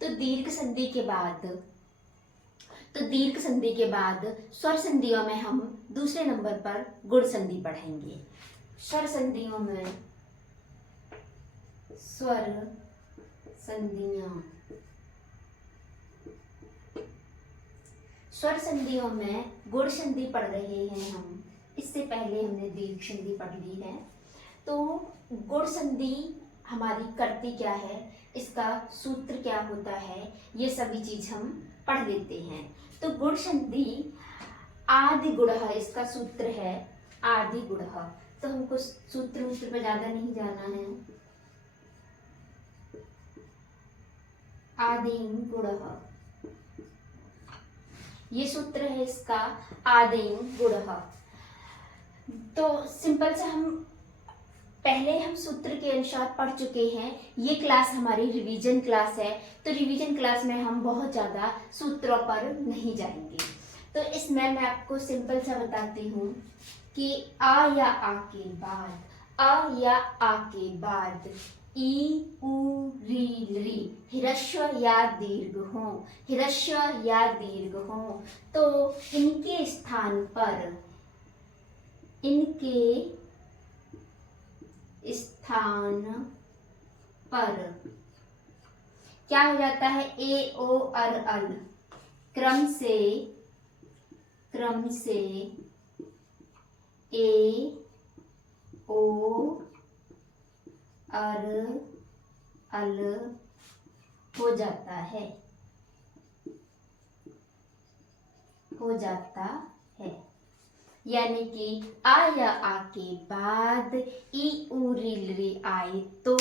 तो दीर्घ संधि के बाद स्वर संधियों में हम दूसरे नंबर पर गुण संधि पढ़ेंगे। स्वर संधियों में स्वर संधियों में गुण संधि पढ़ रहे हैं हम। इससे पहले हमने दीर्घ संधि पढ़ ली है। तो गुण संधि हमारी करती क्या है, इसका सूत्र क्या होता है, ये सभी चीज हम पढ़ लेते हैं। तो गुण संधि आदि गुण, इसका सूत्र है आदि गुण। तो हमको सूत्र पर ज्यादा नहीं जाना है। आदि गुण, ये सूत्र है इसका आदि गुण। तो सिंपल से हम पहले हम सूत्र के अनुसार पढ़ चुके हैं। ये क्लास हमारी रिवीजन क्लास है, तो रिवीजन क्लास में हम बहुत ज्यादा सूत्रों पर नहीं जाएंगे। तो इसमें मैं आपको सिंपल सा बताती हूँ कि आ या आ के बाद ई उ री री ह्रस्व या दीर्घ हो, तो इनके स्थान पर क्या हो जाता है, ए ओ अर अल क्रम से ए ओ अर अल हो जाता है। यानी कि आ या आ के बाद ई उ री री आए तो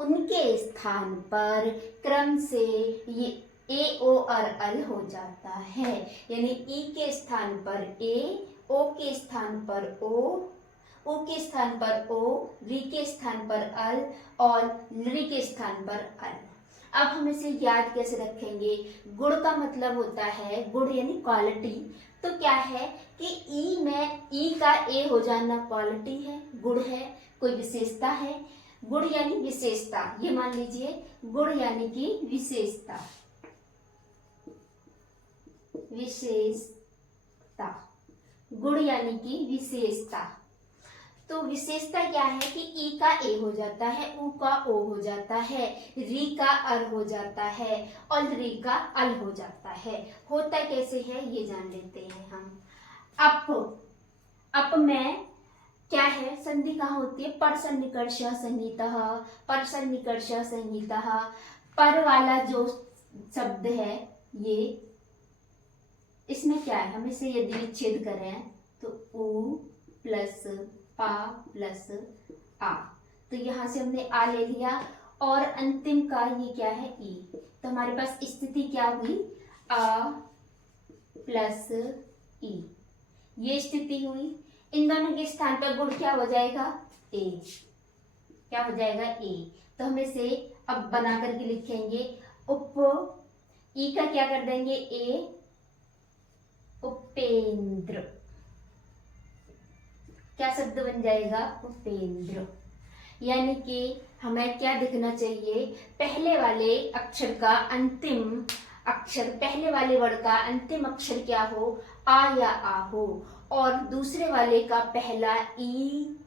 उनके स्थान पर क्रम से ये ए ओ और अल हो जाता है। यानी ई के स्थान पर ए, ओ के स्थान पर ओ के स्थान पर ओ, री के स्थान पर अल और री के स्थान पर अल। अब हम इसे याद कैसे रखेंगे? गुण का मतलब होता है, गुण यानी क्वालिटी। तो क्या है कि ई में ई का ए हो जाना क्वालिटी है, गुण है, कोई विशेषता है। गुण यानी विशेषता, ये मान लीजिए गुण यानी कि विशेषता। गुण यानी कि विशेषता। तो विशेषता क्या है कि ई का ए हो जाता है, उ का ओ हो जाता है, री का अर हो जाता है और री का अल हो जाता है। होता कैसे है ये जान लेते हैं हम। अप में क्या है, संधि कहाँ होती है? पर सन्निकर्ष संहितः, पर सन्निकर्ष संहितः। पर वाला जो शब्द है ये, इसमें क्या है, हम इसे यदि विच्छेद करें तो उ प्लस पा प्लस आ, तो यहां से हमने आ ले लिया और अंतिम का ये क्या है, ई। तो हमारे पास स्थिति क्या हुई, आ प्लस ई, ये स्थिति हुई। इन दोनों के स्थान पर गुण क्या हो जाएगा, ए। क्या हो जाएगा, ए। तो हम इसे अब बना करके लिखेंगे। ई का क्या कर देंगे, ए, उपेंद्र। क्या शब्द बन जाएगा, उपेंद्र। यानी कि हमें क्या दिखना चाहिए, पहले वाले अक्षर का अंतिम अक्षर, पहले वाले वर्ड का अंतिम अक्षर क्या हो, आ या आ हो, और दूसरे वाले का पहला ई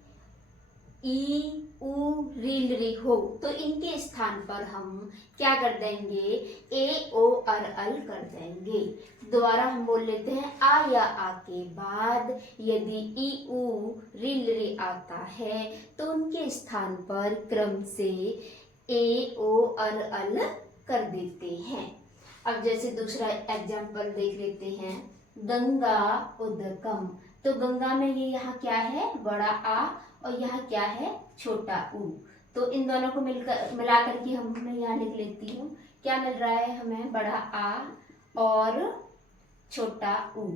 उ रील री हो। तो इनके स्थान पर हम क्या कर देंगे, ए ओ अर अल कर देंगे। दोबारा हम बोल लेते हैं, आ या आ के बाद यदि ई उ रील री आता है तो उनके स्थान पर क्रम से ए ओ अर अल कर देते हैं। अब जैसे दूसरा एग्जाम्पल देख लेते हैं, गंगा उदकम। तो गंगा में ये यहाँ क्या है, बड़ा आ, और यहाँ क्या है, छोटा उ। तो इन दोनों को मिला करके मैं यहाँ लिख लेती हूँ। क्या मिल रहा है हमें, बड़ा आ और छोटा उ।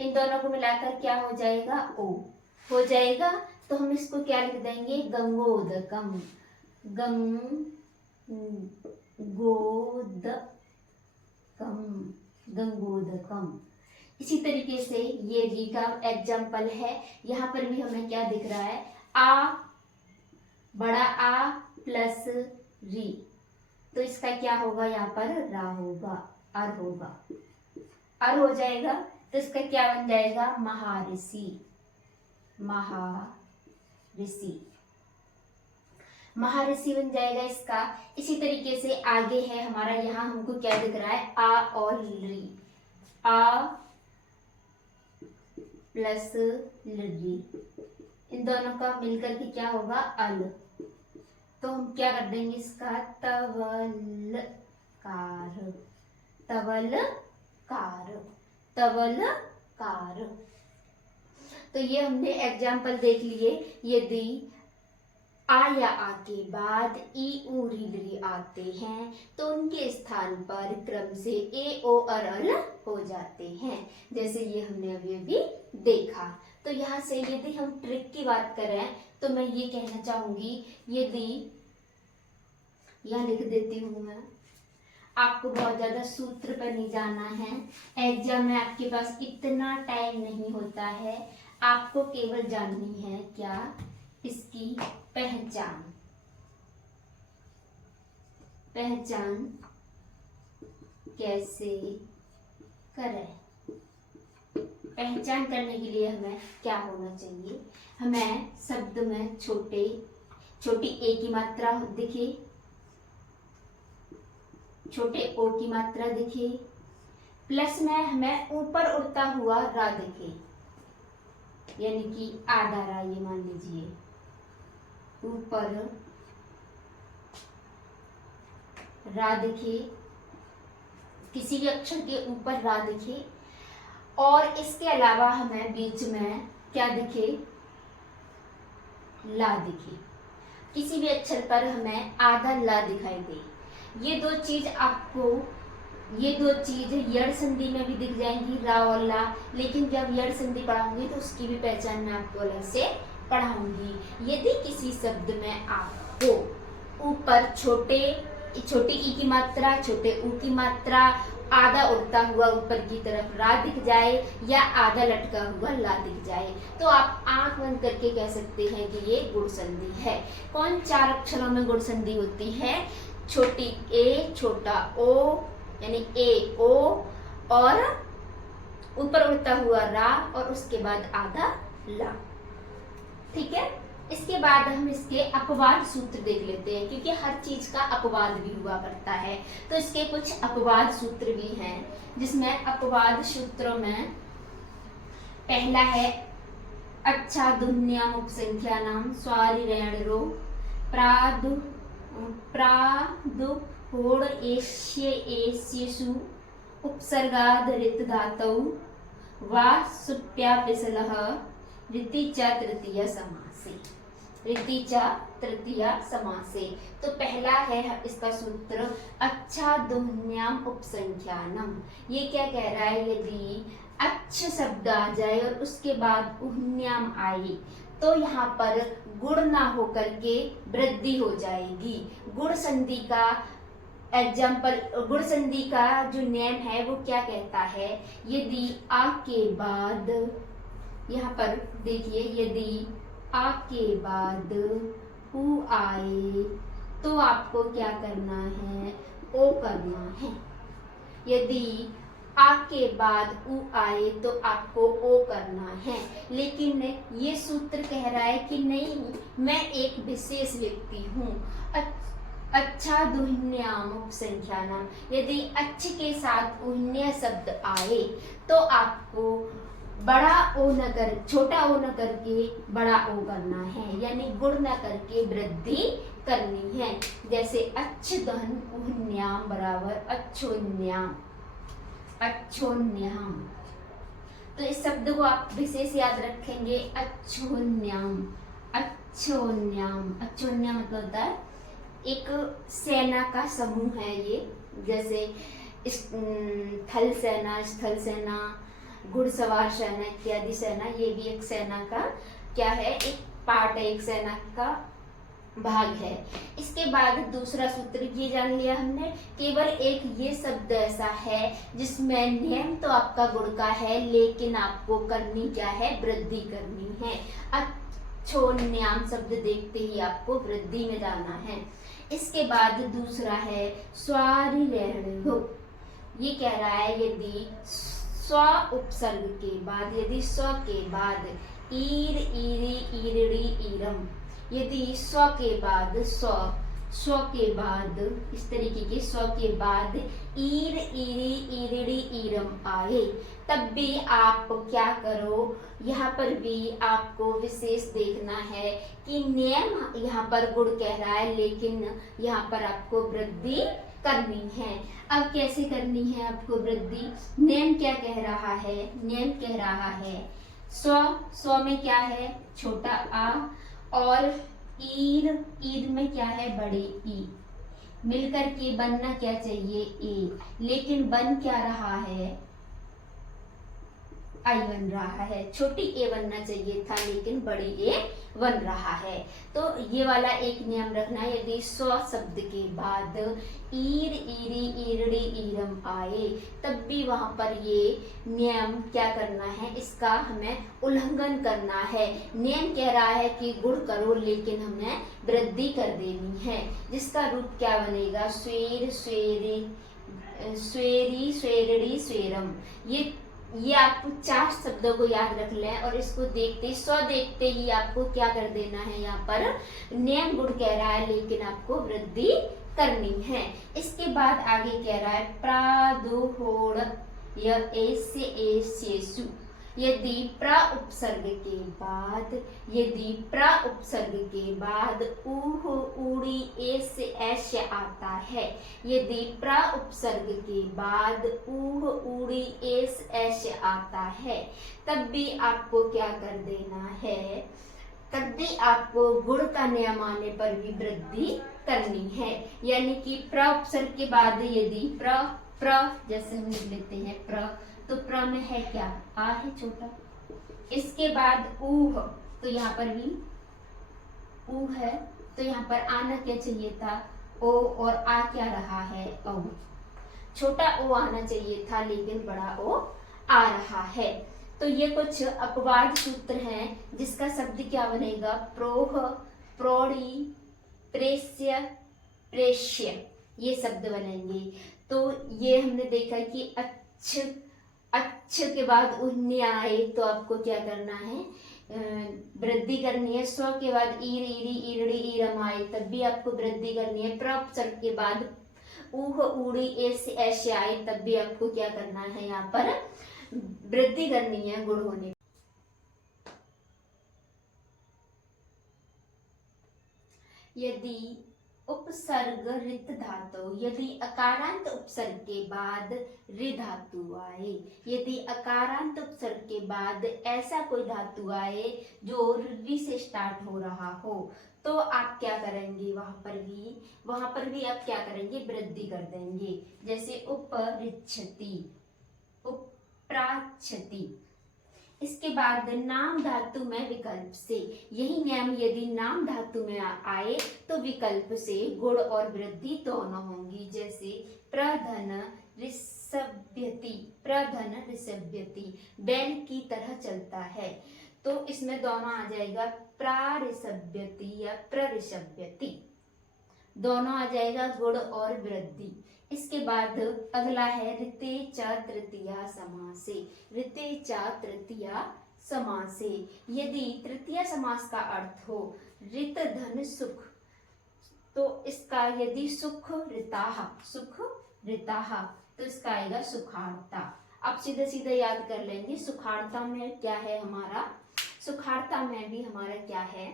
इन दोनों को मिलाकर क्या हो जाएगा, ओ हो जाएगा। तो हम इसको क्या लिख देंगे, गंगोदकम। गंगोदकम। इसी तरीके से ये री का एग्जाम्पल है। यहाँ पर भी हमें क्या दिख रहा है, आ, बड़ा आ प्लस री, तो इसका क्या होगा, यहाँ पर रा होगा, अर होगा, अर हो जाएगा। तो इसका क्या बन जाएगा, महाऋषि, महाऋषि, महर्षि बन जाएगा इसका। इसी तरीके से आगे है हमारा, यहाँ हमको क्या दिख रहा है, आ और री, आ प्लस री, इन दोनों का मिलकर के क्या होगा, अल। तो हम क्या कर देंगे इसका, तवलकार, तवलकार, तवलकार। तो ये हमने एग्जाम्पल देख लिए। यदि आ या आ के बाद ई उ री ली आते हैं तो उनके स्थान पर क्रम से ए ओ और अल हो जाते हैं, जैसे ये हमने अभी अभी देखा। तो यहाँ से यदि हम ट्रिक की बात करें तो मैं ये कहना चाहूंगी, यदि यहाँ लिख देती हूँ मैं, आपको बहुत ज्यादा सूत्र पर नहीं जाना है, एग्जाम में आपके पास इतना टाइम नहीं होता है, आपको केवल जाननी है क्या, इसकी पहचान। पहचान कैसे करें, पहचान करने के लिए हमें क्या होना चाहिए, हमें शब्द में छोटी ए की मात्रा दिखे, छोटे ओ की मात्रा दिखे, प्लस में हमें ऊपर उड़ता हुआ रा दिखे, यानी कि आधा रा, ये मान लीजिए ऊपर रा दिखे, किसी भी अक्षर के ऊपर रा दिखे, और इसके अलावा हमें बीच में क्या दिखे, ला दिखे, किसी भी अक्षर पर हमें आधा ला दिखाई दे। ये दो चीज यड़ संधि में भी दिख जाएंगी, रा और ला, लेकिन जब यड़ संधि पढ़ाऊंगी तो उसकी भी पहचान मैं आपको अलग से पढ़ाऊंगी। यदि किसी शब्द में आपको ऊपर छोटी ई की मात्रा, छोटे ऊ की मात्रा, आधा उड़ता हुआ ऊपर की तरफ रा दिख जाए या आधा लटका हुआ ला दिख जाए, तो आप आंख बंद करके कह सकते हैं कि ये गुण संधि है। कौन चार अक्षरों में गुण संधि होती है, छोटी ए, छोटा ओ यानी ए ओ, और ऊपर उड़ता हुआ रा, और उसके बाद आधा ला। ठीक है, इसके बाद हम इसके अपवाद सूत्र देख लेते हैं, क्योंकि हर चीज का अपवाद भी हुआ करता है, तो इसके कुछ अपवाद सूत्र भी हैं, जिसमें अपवाद सूत्रों में पहला है अच्छा दुन्याम उपसंख्या नाम स्वारि ऋण रो प्रादु होड़ एष्य एष्यसु उपसर्गाद ऋत धातौ वा सुप्यापिसलः ऋति च तृतीय समासे, ऋति च तृतीय समासे। तो पहला है इसका सूत्र अच्छा दुह्न्याम उपसंख्यानम। ये क्या कह रहा है, यदि अच्छ शब्द आ जाए और उसके बाद उह्न्याम आए तो यहाँ पर गुण ना होकर के वृद्धि हो जाएगी। गुण संधि का एग्जाम्पल, गुण संधि का जो नियम है वो क्या कहता है, यदि आ के बाद, यहाँ पर देखिए, यदि आ के बाद उ आए तो आपको क्या करना है, ओ करना है। यदि आ के बाद उ आए तो आपको ओ करना है। लेकिन ये सूत्र कह रहा है कि नहीं, मैं एक विशेष व्यक्ति हूँ। अच्छा दुह्न्याम उपसंख्यानम, यदि अच्छ के साथ उह्न्य शब्द आए तो आपको बड़ा ओ न कर, छोटा ओ न करके बड़ा ओ करना है, यानी गुण न करके वृद्धि करनी है। जैसे अच्छ दहन उह्न्याम बराबर अच्छोन्याम, अच्छोन्याम। तो इस शब्द को आप विशेष याद रखेंगे, अच्छोन्याम, अच्छोन्याम। अच्छोन्याम मतलब होता है एक सेना का समूह है ये, जैसे थल सेना, स्थल सेना, घुड़सवार सेना इत्यादि सेना, ये भी एक सेना का क्या है, एक पार्ट है, एक सेना का भाग है। इसके बाद दूसरा सूत्र ये जान लिया हमने, केवल एक ये शब्द ऐसा है जिसमें नियम तो आपका गुण का है, लेकिन आपको करनी क्या है, वृद्धि करनी है। अच्छोन्याम शब्द देखते ही आपको वृद्धि में जाना है। इसके बाद दूसरा है स्वारी रहण हो। ये कह रहा है यदि स्व उपसर्ग के बाद, यदि स्व के बाद ईर ईरी ईरड़ी ईरम, यदि स्व के बाद स्व के बाद इस तरीके के स्व के बाद ईर ईरी ईरड़ी ईरम आए, तब भी आप क्या करो, यहाँ पर भी आपको विशेष देखना है कि नियम यहाँ पर गुण कह रहा है, लेकिन यहाँ पर आपको वृद्धि करनी है। अब कैसे करनी है आपको वृद्धि? नियम क्या कह रहा है? नियम कह रहा है स्व में क्या है? छोटा आ, और ईर में क्या है? बड़े ई, मिलकर के बनना क्या चाहिए? ए, लेकिन बन क्या रहा है? आई बन रहा है। छोटी ए बनना चाहिए था, लेकिन बड़ी ए बन रहा है। तो ये वाला एक नियम रखना, यदि स्व शब्द के बाद ईर ईरी ईरड़ी ईरम आए, तब भी वहां पर ये नियम क्या करना है? इसका हमें उल्लंघन करना है। नियम कह रहा है कि गुण करो, लेकिन हमें वृद्धि कर देनी है, जिसका रूप क्या बनेगा? स्वेर स्वेरी स्वेरी स्वेरड़ी स्वेरम। ये आपको 4 शब्दों को याद रख लें, और इसको देखते ही आपको क्या कर देना है? यहाँ पर नियम गुण कह रहा है, लेकिन आपको वृद्धि करनी है। इसके बाद आगे कह रहा है प्रादुहोड़ एसेसु। यदि प्र उपसर्ग के बाद ऊह ऊड़ी एस ऐश आता है, यदि प्र उपसर्ग के बाद ऊह ऊड़ी एस ऐश आता है, तब भी आपको क्या कर देना है? तब भी आपको गुण का नियम आने पर भी वृद्धि करनी है। यानी कि प्र उपसर्ग के बाद यदि प्र जैसे हम लिख लेते हैं प्र, तो प्र में है क्या? आ है छोटा। इसके बाद ऊह, तो यहाँ पर भी ऊ है, तो यहाँ पर आना क्या चाहिए था? ओ, और आ क्या रहा है? औ। छोटा ओ आना चाहिए था, लेकिन बड़ा ओ आ रहा है। तो ये कुछ अपवाद सूत्र हैं, जिसका शब्द क्या बनेगा? प्रोह, प्रौढ़ी, प्रेष्य, प्रेष्य, ये शब्द बनेंगे। तो ये हमने देखा कि अच्छ के बाद उन्नी आए, तो आपको क्या करना है? वृद्धि करनी है। स्व के बाद ईर ईरी ईरड़ी ईरम आए, तब भी आपको वृद्धि करनी है। प्रपसर्ग के बाद ऊह ऊड़ी ऐसे आए, तब भी आपको क्या करना है? यहाँ पर वृद्धि करनी है गुण होने। यदि उपसर्ग रित धातु, यदि अकारांत उपसर्ग के बाद रि धातु आए, यदि अकारांत उपसर्ग के बाद ऐसा कोई धातु आए जो रि से स्टार्ट हो रहा हो, तो आप क्या करेंगे? वहां पर भी आप क्या करेंगे? वृद्धि कर देंगे। जैसे उपरिच्छति, उपराच्छति। इसके बाद नाम धातु में विकल्प से, यही नियम यदि नाम धातु में आए तो विकल्प से गुण और वृद्धि दोनों होंगी। जैसे प्रधन ऋषभ्यति, प्रधन ऋषभ्यति, बैल की तरह चलता है, तो इसमें दोनों आ जाएगा, प्राऋषभ्यति या प्रऋषभ्यति, दोनों आ जाएगा गुण और वृद्धि। इसके बाद अगला है ऋते च तृतीया समासे, ऋते च तृतीया समासे। यदि तृतीया समास का अर्थ हो ऋत धन सुख, तो इसका यदि सुख ऋताः, सुख ऋताः, तो इसका आएगा सुखार्ता। आप सीधे सीधे याद कर लेंगे। सुखार्ता में क्या है हमारा? सुखार्ता में भी हमारा क्या है?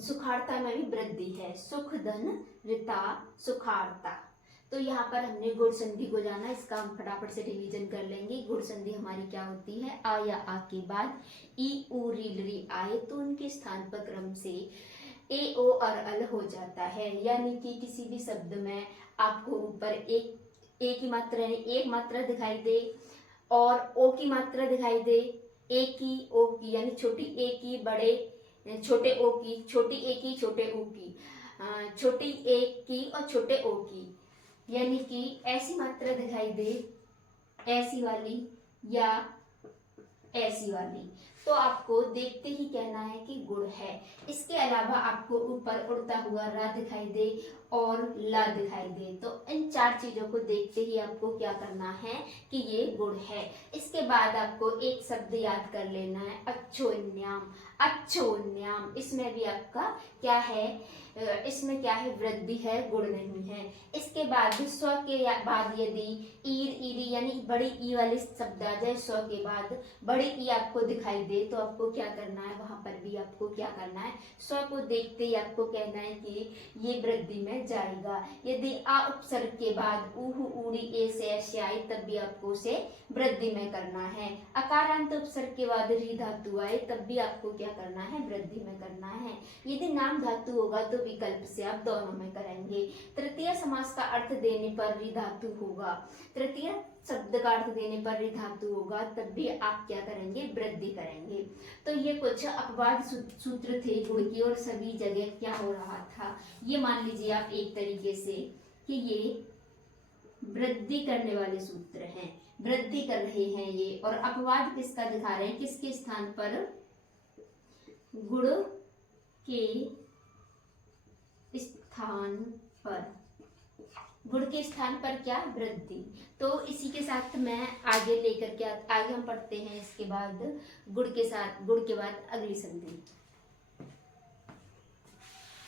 सुखार्ता में भी वृद्धि है। सुख धन ऋता सुखार्ता। तो यहाँ पर हमने गुण संधि को जाना, इसका हम फटाफट से रिवीजन कर लेंगे। गुण संधि हमारी क्या होती है? आ या आ के बाद ई उ री री आए, तो उनके स्थान पर क्रम से ए ओ और अल हो जाता है। यानी कि किसी भी शब्द में आपको ऊपर एक की मात्रा यानी एक मात्रा दिखाई दे और ओ की मात्रा दिखाई दे, ए की ओ की यानी छोटी ए की, बड़े छोटे ओ की, छोटी ए की छोटे ओ की, छोटी ए की और छोटे ओ की, यानी कि ऐसी मात्रा दिखाई दे, ऐसी वाली या ऐसी वाली, तो आपको देखते ही कहना है कि गुड़ है। इसके अलावा आपको ऊपर उड़ता हुआ रा दिखाई दे और ला दिखाई दे, तो इन 4 चीजों को देखते ही आपको क्या करना है कि ये गुड़ है। इसके बाद आपको एक शब्द याद कर लेना है, अच्छोन्याम। अच्छोन्याम, इसमें भी आपका क्या है, इसमें क्या है, वृद्धि है, गुण नहीं है। इसके बाद स्व के बाद यदि ईर ईरी यानी बड़ी ई वाले शब्द आ जाए, स्व के बाद बड़ी ई आपको दिखाई दे, तो आपको क्या करना है, वहां पर भी आपको क्या करना है, स्व को देखते ही आपको कहना है कि ये वृद्धि में जाएगा। यदि आ उपसर्ग के बाद ऊह ऊड़ी ए से ऐसे आए, तब भी आपको उसे वृद्धि में करना है। अकारांत उपसर्ग के बाद री धातु आए, तब भी आपको क्या करना है, वृद्धि में करना है। यदि नाम धातु होगा तो विकल्प से आप दोनों में करेंगे। तृतीय समास का अर्थ देने पर रि धातु होगा, तृतीय शब्द का अर्थ देने पर रि धातु होगा, तब भी आप क्या करेंगे, वृद्धि करेंगे। तो ये कुछ अपवाद सूत्र थे गुण की, और सभी जगह क्या हो रहा था, ये मान लीजिए आप एक तरीके से कि ये वृद्धि करने वाले सूत्र हैं, वृद्धि कर रहे हैं ये, और अपवाद किसका दिखा रहे हैं, किसके स्थान पर, गुण के स्थान पर, गुण के स्थान पर क्या, वृद्धि। तो इसी के साथ मैं आगे लेकर के आगे हम पढ़ते हैं इसके बाद गुण के साथ, गुण के बाद अगली संधि।